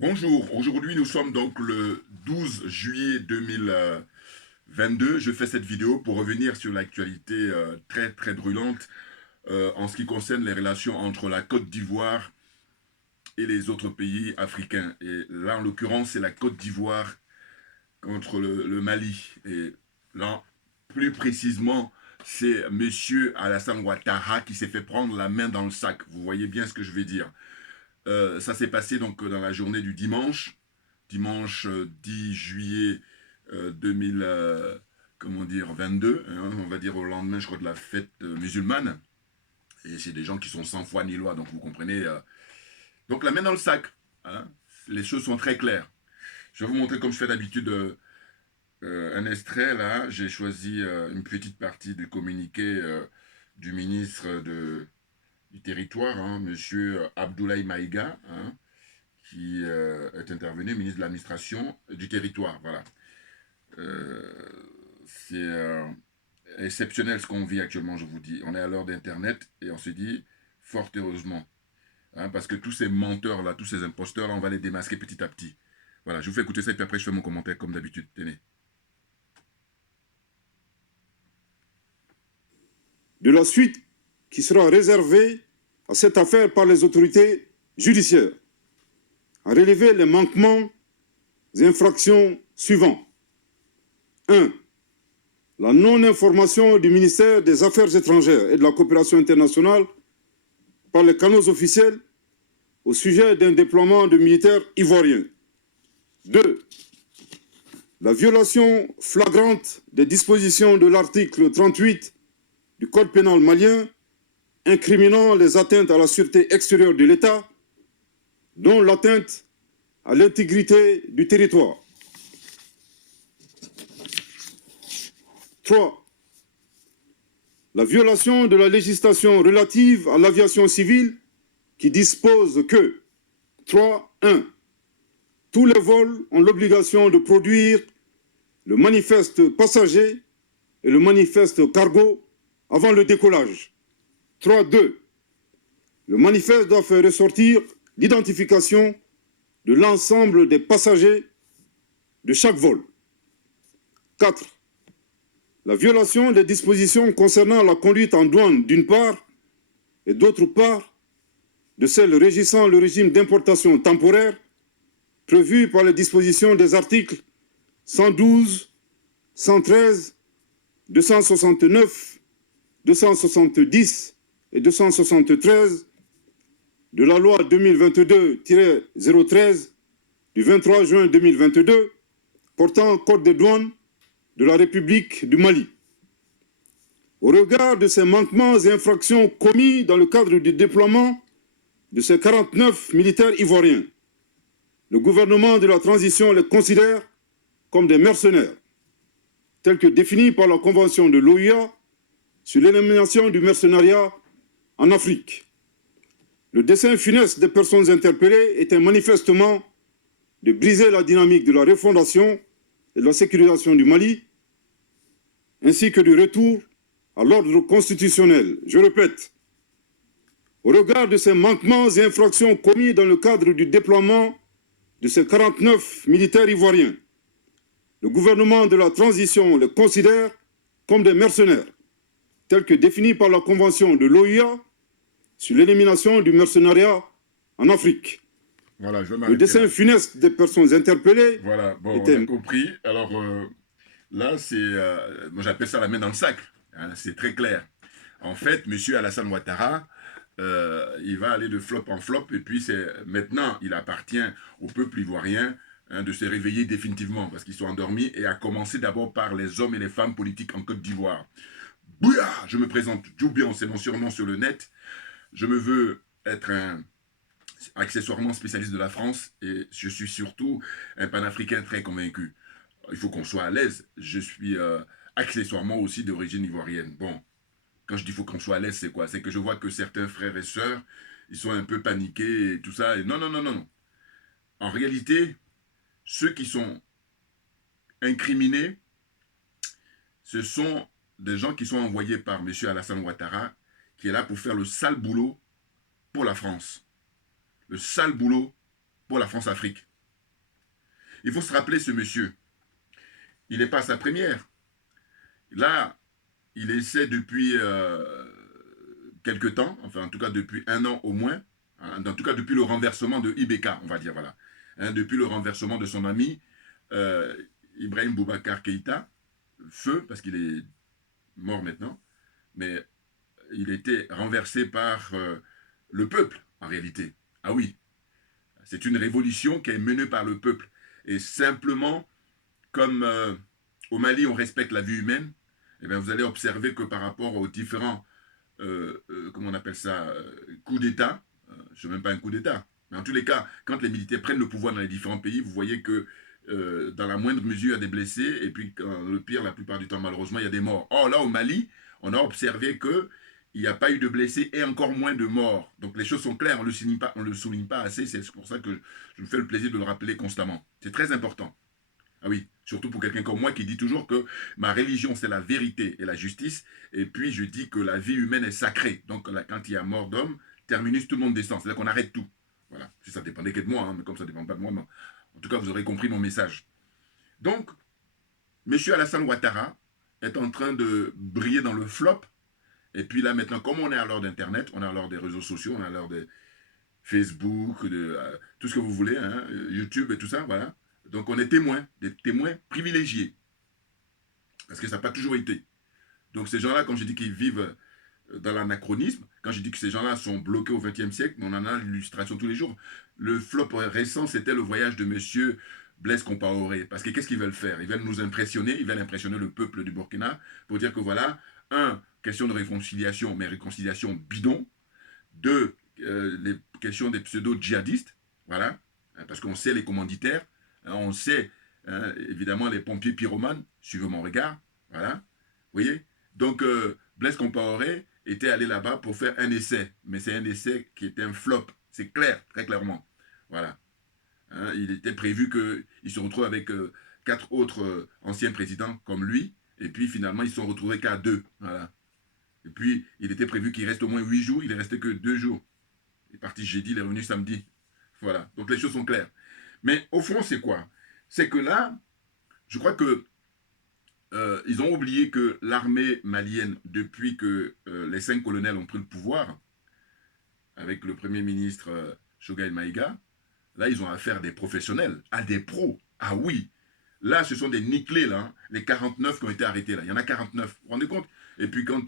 Bonjour, aujourd'hui nous sommes donc le 12 juillet 2022. Je fais cette vidéo pour revenir sur l'actualité très très brûlante en ce qui concerne les relations entre la Côte d'Ivoire et les autres pays africains. Et là en l'occurrence c'est la Côte d'Ivoire contre le Mali. Et là plus précisément c'est Monsieur Alassane Ouattara qui s'est fait prendre la main dans le sac. Vous voyez bien ce que je vais dire. Ça s'est passé donc dans la journée du dimanche 10 juillet 2000, comment dire, 22, hein, on va dire au lendemain, je crois, de la fête musulmane. Et c'est des gens qui sont sans foi ni loi, donc vous comprenez. Donc la main dans le sac, hein, les choses sont très claires. Je vais vous montrer comme je fais d'habitude un extrait, là. J'ai choisi une petite partie du communiqué du ministre du territoire, hein, monsieur Abdoulaye Maïga, hein, qui est intervenu, ministre de l'administration du territoire. Voilà. Euh, c'est exceptionnel ce qu'on vit actuellement, je vous dis. On est à l'heure d'Internet et on se dit, fort heureusement, hein, parce que tous ces menteurs-là, tous ces imposteurs-là, on va les démasquer petit à petit. Voilà, je vous fais écouter ça et puis après je fais mon commentaire comme d'habitude. Tenez. De la suite qui sera réservée à cette affaire par les autorités judiciaires, à relever les manquements et infractions suivants. 1. La non-information du ministère des Affaires étrangères et de la coopération internationale par les canaux officiels au sujet d'un déploiement de militaires ivoiriens. 2. La violation flagrante des dispositions de l'article 38 du Code pénal malien incriminant les atteintes à la sûreté extérieure de l'État, dont l'atteinte à l'intégrité du territoire. 3. La violation de la législation relative à l'aviation civile qui dispose que 3.1. Tous les vols ont l'obligation de produire le manifeste passager et le manifeste cargo avant le décollage. 3.2. Le manifeste doit faire ressortir l'identification de l'ensemble des passagers de chaque vol. 4. La violation des dispositions concernant la conduite en douane d'une part et d'autre part de celles régissant le régime d'importation temporaire prévu par les dispositions des articles 112, 113, 269, 270 et 273 de la loi 2022-013 du 23 juin 2022 portant code des douanes de la République du Mali. Au regard de ces manquements et infractions commis dans le cadre du déploiement de ces 49 militaires ivoiriens, le gouvernement de la transition les considère comme des mercenaires, tels que définis par la Convention de l'OUA sur l'élimination du mercenariat en Afrique. Le dessein funeste des personnes interpellées était manifestement de briser la dynamique de la refondation et de la sécurisation du Mali, ainsi que du retour à l'ordre constitutionnel. Je répète, au regard de ces manquements et infractions commis dans le cadre du déploiement de ces 49 militaires ivoiriens, le gouvernement de la transition les considère comme des mercenaires, tels que définis par la Convention de l'OUA sur l'élimination du mercenariat en Afrique. Voilà, je vais Le dessein funeste des personnes interpellées voilà, bon, était... on a compris. Alors là, c'est, moi j'appelle ça la main dans le sac. Hein, c'est très clair. En fait, monsieur Alassane Ouattara, il va aller de flop en flop, et puis maintenant, il appartient au peuple ivoirien, hein, de se réveiller définitivement, parce qu'ils sont endormis, et à commencer d'abord par les hommes et les femmes politiques en Côte d'Ivoire. Bouya, je me présente, Djoubian, c'est mon surnom sur le net. Je me veux être accessoirement spécialiste de la France, et je suis surtout un panafricain très convaincu. Il faut qu'on soit à l'aise. Je suis accessoirement aussi d'origine ivoirienne. Bon, quand je dis faut qu'on soit à l'aise, c'est quoi? C'est que je vois que certains frères et sœurs, ils sont un peu paniqués et tout ça. Et non, non, non, non, non. En réalité, ceux qui sont incriminés, ce sont des gens qui sont envoyés par M. Alassane Ouattara, qui est là pour faire le sale boulot pour la France. Le sale boulot pour la France-Afrique. Il faut se rappeler ce monsieur. Il n'est pas à sa première. Là, il essaie depuis quelque temps, enfin en tout cas depuis 1 an au moins, hein, en tout cas depuis le renversement de Ibeka, on va dire, voilà. Hein, depuis le renversement de son ami euh, Ibrahim Boubacar Keïta, feu, parce qu'il est mort maintenant, mais il était renversé par le peuple, en réalité. Ah oui, c'est une révolution qui est menée par le peuple. Et simplement, comme au Mali, on respecte la vie humaine, eh bien, vous allez observer que par rapport aux différents, comment on appelle ça, coups d'État, je ne sais même pas un coup d'État, mais en tous les cas, quand les militaires prennent le pouvoir dans les différents pays, vous voyez que dans la moindre mesure, il y a des blessés, et puis le pire, la plupart du temps, malheureusement, il y a des morts. Or, là, au Mali, on a observé que il n'y a pas eu de blessés et encore moins de morts. Donc les choses sont claires, on ne le souligne pas assez, c'est pour ça que je me fais le plaisir de le rappeler constamment. C'est très important. Ah oui, surtout pour quelqu'un comme moi qui dit toujours que ma religion c'est la vérité et la justice, et puis je dis que la vie humaine est sacrée. Donc là, quand il y a mort d'homme, terminus, tout le monde descend, c'est-à-dire qu'on arrête tout. Voilà, si ça dépendait que de moi, hein, mais comme ça ne dépend pas de moi, mais en tout cas vous aurez compris mon message. Donc, M. Alassane Ouattara est en train de briller dans le flop, et puis là maintenant, comme on est à l'heure d'Internet, on est à l'heure des réseaux sociaux, on est à l'heure de Facebook, de tout ce que vous voulez, hein, YouTube et tout ça, voilà. Donc on est témoins, des témoins privilégiés. Parce que ça n'a pas toujours été. Donc ces gens-là, quand je dis qu'ils vivent dans l'anachronisme, quand je dis que ces gens-là sont bloqués au XXe siècle, on en a l'illustration tous les jours. Le flop récent, c'était le voyage de monsieur Blaise Compaoré. Parce que qu'est-ce qu'ils veulent faire? Ils veulent nous impressionner, ils veulent impressionner le peuple du Burkina pour dire que voilà, question de réconciliation, mais réconciliation bidon. Deux, les questions des pseudo-djihadistes, voilà, parce qu'on sait les commanditaires, hein, on sait évidemment les pompiers pyromanes, suivez mon regard, voilà, vous voyez. Donc Blaise Compaoré était allé là-bas pour faire un essai, mais c'est un essai qui était un flop, c'est clair, très clairement, voilà. Hein, il était prévu qu'il se retrouve avec 4 autres anciens présidents comme lui, et puis finalement ils se sont retrouvés qu'à 2, voilà. Et puis, il était prévu qu'il reste au moins 8 jours, il est resté que 2 jours. Il est parti jeudi, il est revenu samedi. Voilà, donc les choses sont claires. Mais au fond, c'est quoi? C'est que là, je crois que ils ont oublié que l'armée malienne, depuis que les 5 colonels ont pris le pouvoir, avec le premier ministre Choguel Maïga, là, ils ont affaire à des professionnels, à des pros. Ah oui, là, ce sont des nickelés, là, hein, les 49 qui ont été arrêtés, là. Il y en a 49, vous vous rendez compte? Et puis quand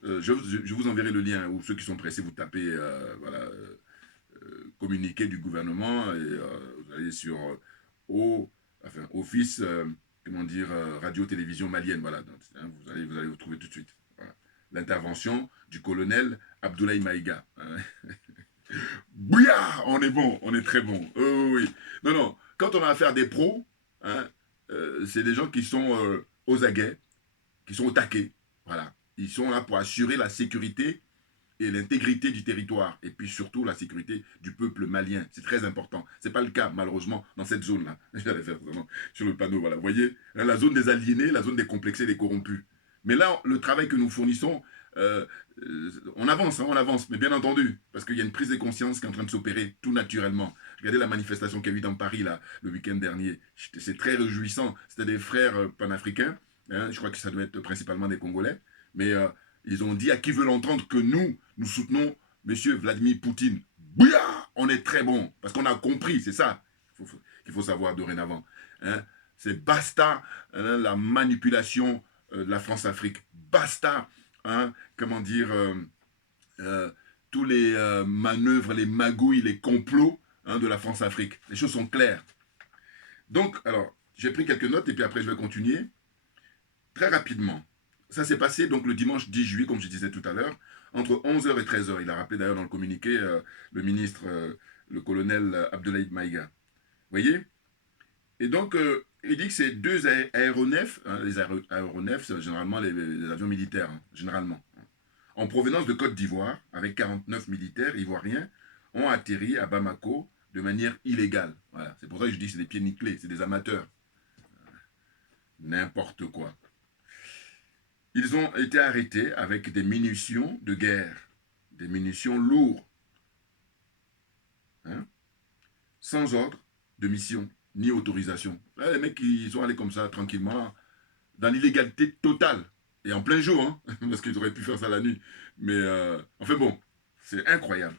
je vous enverrai le lien, ou ceux qui sont pressés, vous tapez voilà, communiqué du gouvernement, et vous allez sur Office, comment dire, radio-télévision malienne, voilà. Donc, hein, vous allez vous trouver tout de suite. Voilà. L'intervention du colonel Abdoulaye Maïga. Hein. Bouillard, on est bon, on est très bon. Oui. Non, non, quand on a affaire à des pros, hein, c'est des gens qui sont aux aguets, qui sont au taquet. Voilà. Ils sont là pour assurer la sécurité et l'intégrité du territoire. Et puis surtout la sécurité du peuple malien. C'est très important. Ce n'est pas le cas, malheureusement, dans cette zone-là. J'allais faire ça sur le panneau. Voilà. Vous voyez, la zone des aliénés, la zone des complexés, des corrompus. Mais là, le travail que nous fournissons, on avance, hein, on avance. Mais bien entendu, parce qu'il y a une prise de conscience qui est en train de s'opérer tout naturellement. Regardez la manifestation qu'il y a eu dans Paris, là, le week-end dernier. C'est très réjouissant. C'était des frères panafricains. Hein, je crois que ça doit être principalement des Congolais. Mais ils ont dit à qui veut l'entendre que nous soutenons M. Vladimir Poutine. Bouya, on est très bon, parce qu'on a compris, c'est ça qu'il faut savoir dorénavant. Hein. C'est basta hein, la manipulation de la France-Afrique. Basta, hein, comment dire, tous les manœuvres, les magouilles, les complots hein, de la France-Afrique. Les choses sont claires. Donc, alors, j'ai pris quelques notes et puis après je vais continuer. Très rapidement. Ça s'est passé donc le dimanche 10 juillet, comme je disais tout à l'heure, entre 11h et 13h. Il a rappelé d'ailleurs dans le communiqué le ministre, le colonel Abdoulaye Maïga. Vous voyez? Et donc, il dit que c'est 2 aéronefs, hein, les aéronefs, c'est généralement les avions militaires, hein, généralement, hein, en provenance de Côte d'Ivoire, avec 49 militaires ivoiriens, ont atterri à Bamako de manière illégale. Voilà. C'est pour ça que je dis que c'est des pieds nickelés, c'est des amateurs. N'importe quoi. Ils ont été arrêtés avec des munitions de guerre, des munitions lourdes, hein, sans ordre de mission ni autorisation. Là, les mecs, ils sont allés comme ça, tranquillement, dans l'illégalité totale. Et en plein jour, hein, parce qu'ils auraient pu faire ça la nuit. Mais, enfin bon, c'est incroyable.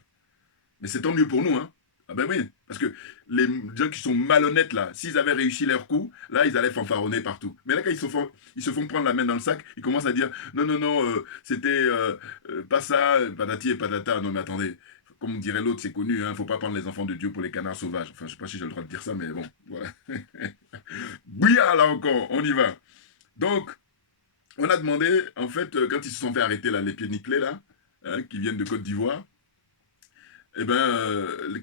Mais c'est tant mieux pour nous, hein. Ah ben oui, parce que les gens qui sont malhonnêtes là, s'ils avaient réussi leur coup, là ils allaient fanfaronner partout. Mais là quand ils se font prendre la main dans le sac, ils commencent à dire non non non, c'était pas ça, patati et patata. Non mais attendez, comme dirait l'autre, c'est connu, hein, faut pas prendre les enfants de Dieu pour les canards sauvages. Enfin je sais pas si j'ai le droit de dire ça, mais bon, voilà. Bouillard là encore, on y va. Donc on a demandé, en fait, quand ils se sont fait arrêter là, les pieds nickelés là, hein, qui viennent de Côte d'Ivoire. Eh bien,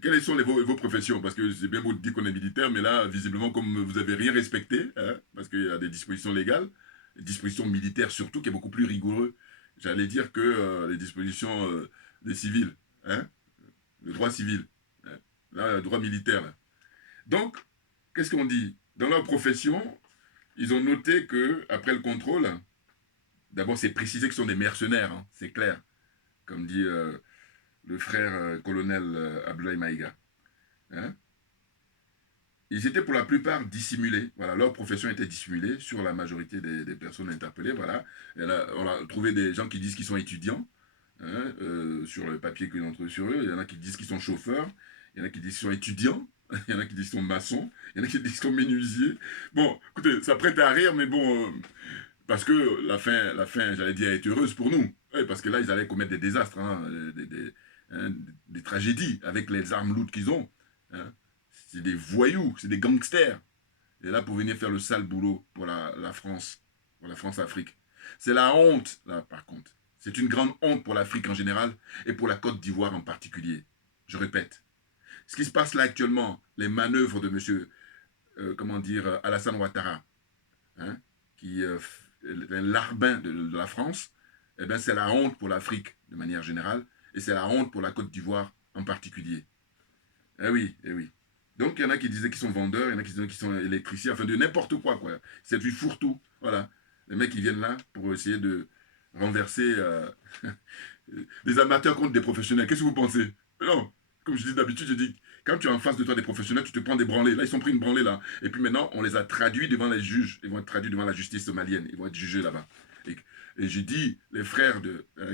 quelles sont vos professions? Parce que c'est bien beau de dire qu'on est militaire, mais là, visiblement, comme vous n'avez rien respecté, hein, parce qu'il y a des dispositions légales, des dispositions militaires surtout, qui est beaucoup plus rigoureux, j'allais dire que les dispositions des civils, hein, le droit civil, hein, là, le droit militaire. Là. Donc, qu'est-ce qu'on dit? Dans leur profession, ils ont noté que après le contrôle, d'abord, c'est précisé que ce sont des mercenaires, hein, c'est clair, comme dit le frère colonel Abdoulaye Maïga. Hein? Ils étaient pour la plupart dissimulés. Voilà, leur profession était dissimulée sur la majorité des personnes interpellées. Voilà. Là, on a trouvé des gens qui disent qu'ils sont étudiants, hein, sur le papier qu'ils ont trouvé sur eux. Il y en a qui disent qu'ils sont chauffeurs. Il y en a qui disent qu'ils sont étudiants. Il y en a qui disent qu'ils sont maçons. Il y en a qui disent qu'ils sont menuisiers. Bon, écoutez, ça prête à rire, mais bon, parce que la fin, j'allais dire, est heureuse pour nous. Ouais, parce que là, ils allaient commettre des désastres, hein, des tragédies avec les armes lourdes qu'ils ont. Hein. C'est des voyous, c'est des gangsters. Et là, pour venir faire le sale boulot pour la France, pour la France-Afrique. C'est la honte, là, par contre. C'est une grande honte pour l'Afrique en général et pour la Côte d'Ivoire en particulier. Je répète. Ce qui se passe là actuellement, les manœuvres de M. Comment dire, Alassane Ouattara, hein, qui est l'arbin de la France, eh ben, c'est la honte pour l'Afrique de manière générale et c'est la honte pour la Côte d'Ivoire en particulier. Eh oui, eh oui. Donc, il y en a qui disaient qu'ils sont vendeurs, il y en a qui disaient qu'ils sont électriciens, enfin de n'importe quoi, quoi. C'est du fourre-tout. Voilà. Les mecs, ils viennent là pour essayer de renverser des amateurs contre des professionnels. Qu'est-ce que vous pensez? Non, comme je dis d'habitude, je dis, quand tu as en face de toi des professionnels, tu te prends des branlées. Là, ils sont pris une branlée, là. Et puis maintenant, on les a traduits devant les juges. Ils vont être traduits devant la justice somalienne. Ils vont être jugés là-bas. Et j'ai dit, les frères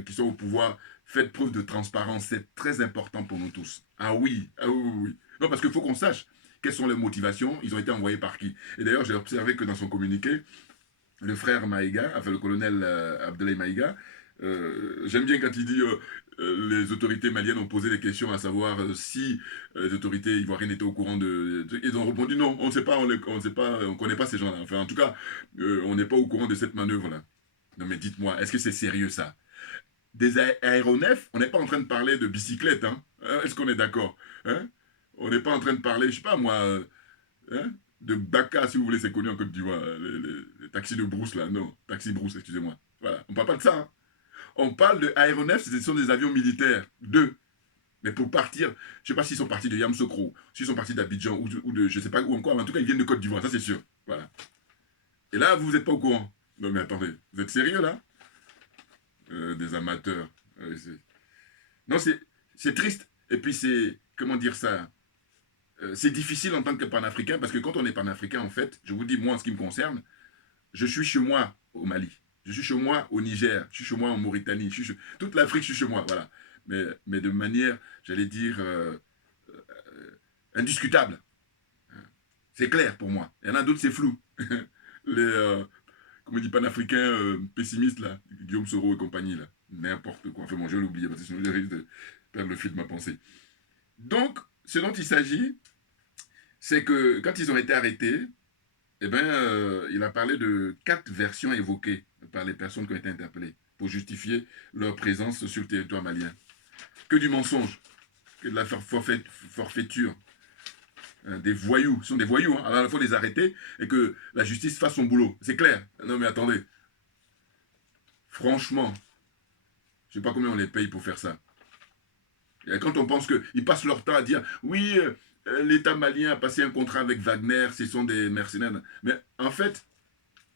qui sont au pouvoir, faites preuve de transparence. C'est très important pour nous tous. Ah oui, ah oui, oui, oui. Non, parce qu'il faut qu'on sache quelles sont les motivations. Ils ont été envoyés par qui? Et d'ailleurs, j'ai observé que dans son communiqué, le frère Maïga, enfin le colonel Abdoulaye Maïga, j'aime bien quand il dit les autorités maliennes ont posé des questions à savoir si les autorités ivoiriennes étaient au courant ils ont répondu non, on ne sait pas, on sait pas, on connaît pas ces gens-là. Enfin, en tout cas, on n'est pas au courant de cette manœuvre-là. Non mais dites-moi, est-ce que c'est sérieux ça? Des aéronefs, on n'est pas en train de parler de bicyclettes, hein? Est-ce qu'on est d'accord, hein? On n'est pas en train de parler, je sais pas moi, hein, de Baka, si vous voulez, c'est connu en Côte d'Ivoire, les taxis de brousse là, non, taxi brousse, excusez-moi. Voilà, on parle pas de ça, hein. On parle de aéronefs, ce sont des avions militaires, deux. Mais pour partir, je sais pas s'ils sont partis de Yamoussoukro, s'ils sont partis d'Abidjan ou de je sais pas où encore, mais en tout cas ils viennent de Côte d'Ivoire, ça c'est sûr. Voilà. Et là, vous n'êtes pas au courant. Non mais attendez, vous êtes sérieux là? Des amateurs. Non, c'est triste. Et puis c'est, comment dire ça, c'est difficile en tant que panafricain, parce que quand on est panafricain, en fait, je vous dis, moi, en ce qui me concerne, je suis chez moi au Mali, je suis chez moi au Niger, je suis chez moi en Mauritanie, toute l'Afrique, je suis chez moi, voilà. Mais de manière, j'allais dire, indiscutable. C'est clair pour moi. Il y en a d'autres, c'est flou. Les, comme on dit, panafricains pessimistes, là, Guillaume Soro et compagnie, là. N'importe quoi. Enfin bon, je vais l'oublier, parce que sinon, je risque de perdre le fil de ma pensée. Donc, ce dont il s'agit, c'est que quand ils ont été arrêtés, eh ben, il a parlé de 4 versions évoquées par les personnes qui ont été interpellées pour justifier leur présence sur le territoire malien. Que du mensonge, que de la forfaiture, des voyous. Ce sont des voyous, hein. Alors il faut les arrêter et que la justice fasse son boulot. C'est clair. Non mais attendez. Franchement, je ne sais pas combien on les paye pour faire ça. Et quand on pense qu'ils passent leur temps à dire « Oui, l'État malien a passé un contrat avec Wagner, ce sont des mercenaires. » Mais en fait,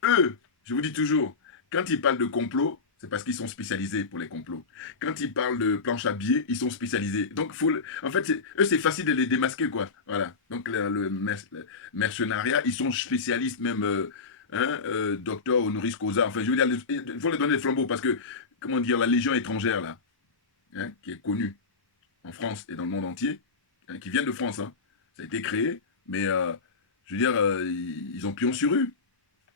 eux, je vous dis toujours, quand ils parlent de complot, C'est parce qu'ils sont spécialisés pour les complots. Quand ils parlent de planche à billets, ils sont spécialisés. Donc, en fait, eux, c'est facile de les démasquer, quoi. Voilà. Donc, le mercenariat, ils sont spécialistes, même docteur honoris causa. Enfin, je veux dire, il faut leur donner des flambeaux parce que, comment dire, la Légion étrangère, là, hein, qui est connue en France et dans le monde entier, hein, qui vient de France, hein, ça a été créé, mais, je veux dire, ils ont pion sur rue.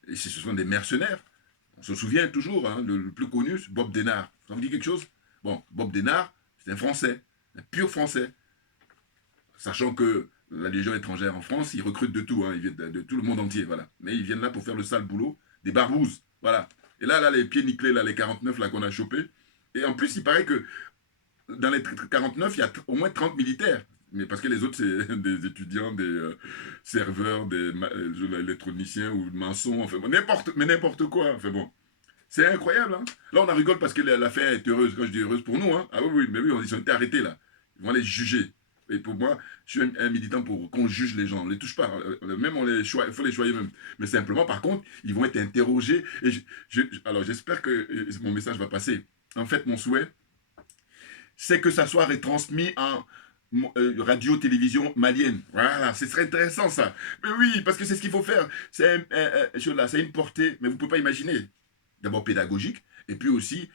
Et ce sont des mercenaires. On se souvient toujours, hein, le plus connu, c'est Bob Denard. Ça vous dit quelque chose? Bon, Bob Denard, c'est un Français, un pur Français. Sachant que la Légion étrangère en France, ils recrutent de tout, hein, ils viennent de tout le monde entier, voilà. Mais ils viennent là pour faire le sale boulot, des barbouzes, voilà. Et là, les pieds nickelés, là, les 49 là qu'on a chopés. Et en plus, il paraît que dans les 49, il y a au moins 30 militaires. Mais parce que les autres, c'est des étudiants, des serveurs, des électroniciens ou maçons, enfin, n'importe quoi. Enfin bon, c'est incroyable. Hein. Là, on en rigole parce que l'affaire est heureuse. Quand je dis heureuse pour nous, hein. Ah oui, mais oui, ils ont été arrêtés là. Ils vont les juger. Et pour moi, je suis un militant pour qu'on juge les gens. On ne les touche pas. Même il faut les choyer même. Mais simplement, par contre, ils vont être interrogés. Et alors, j'espère que mon message va passer. En fait, mon souhait, c'est que ça soit retransmis en radio-télévision malienne. Voilà, ce serait intéressant ça. Mais oui, parce que c'est ce qu'il faut faire. C'est une portée, mais vous ne pouvez pas imaginer. D'abord pédagogique, et puis aussi,